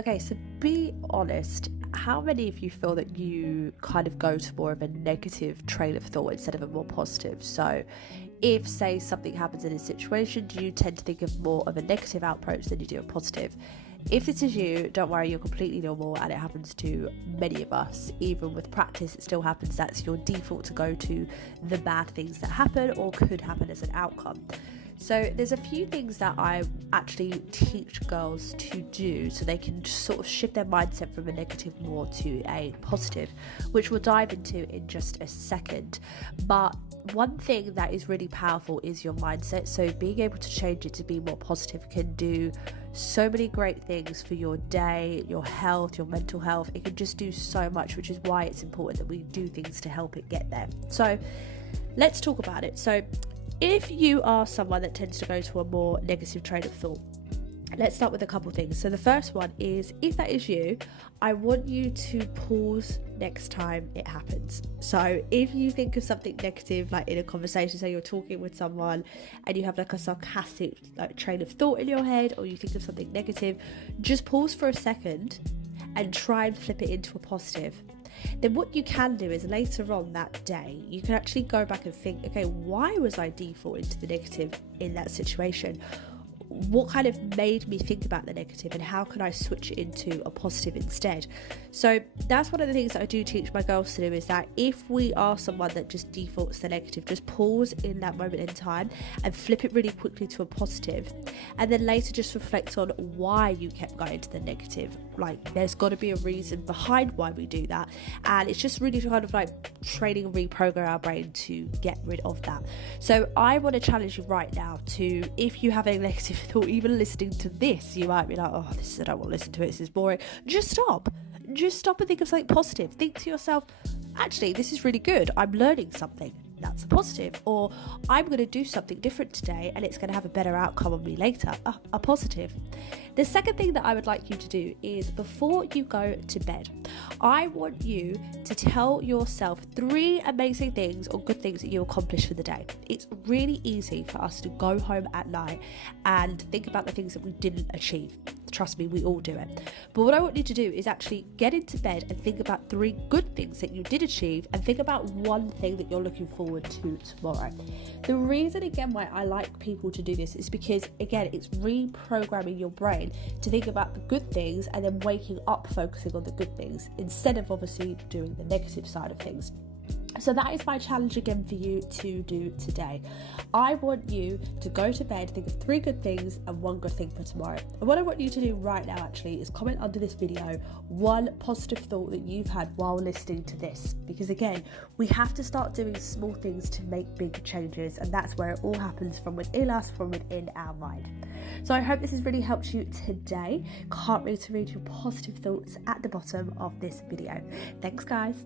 Okay, so be honest. How many of you feel that you kind of go to more of a negative train of thought instead of a more positive? So, if, say, something happens in a situation, do you tend to think of more of a negative approach than you do a positive? If this is you, don't worry, you're completely normal and it happens to many of us. Even with practice, it still happens. That's your default to go to the bad things that happen or could happen as an outcome. So there's a few things that I actually teach girls to do so they can sort of shift their mindset from a negative more to a positive, which we'll dive into in just a second. But one thing that is really powerful is your mindset. So being able to change it to be more positive can do so many great things for your day, your health, your mental health. It can just do so much, which is why it's important that we do things to help it get there. So let's talk about it. So if you are someone that tends to go to a more negative train of thought, let's start with a couple things. So the first one is, if that is you, I want you to pause next time it happens. So if you think of something negative, like in a conversation, say you're talking with someone and you have like a sarcastic train of thought in your head, or you think of something negative, just pause for a second and try and flip it into a positive. Then what you can do is later on that day, you can actually go back and think, okay, why was I defaulting to the negative in that situation? What kind of made me think about the negative, and how can I switch it into a positive instead? So that's one of the things that I do teach my girls to do, is that if we are someone that just defaults to the negative, just pause in that moment in time and flip it really quickly to a positive, and then later just reflect on why you kept going to the negative. Like, there's got to be a reason behind why we do that, and it's just really kind of like training and reprogram our brain to get rid of that. So I want to challenge you right now to, if you have a negative thought, even listening to this, you might be like, oh, this is, I don't want to listen to it, this is boring. Just stop and think of something positive. Think to yourself, actually, this is really good, I'm learning something. That's a positive. Or I'm going to do something different today and it's going to have a better outcome on me later. A positive. The second thing that I would like you to do is, before you go to bed, I want you to tell yourself 3 amazing things or good things that you accomplished for the day. It's really easy for us to go home at night and think about the things that we didn't achieve. Trust me, we all do it. But what I want you to do is actually get into bed and think about 3 good things that you did achieve, and think about 1 thing that you're looking forward to tomorrow. The reason, again, why I like people to do this is because, again, it's reprogramming your brain to think about the good things and then waking up focusing on the good things instead of obviously doing the negative side of things. So that is my challenge again for you to do today. I want you to go to bed, think of 3 good things and 1 good thing for tomorrow. And what I want you to do right now actually is comment under this video 1 positive thought that you've had while listening to this. Because again, we have to start doing small things to make big changes, and that's where it all happens, from within us, from within our mind. So I hope this has really helped you today. Can't wait to read your positive thoughts at the bottom of this video. Thanks guys.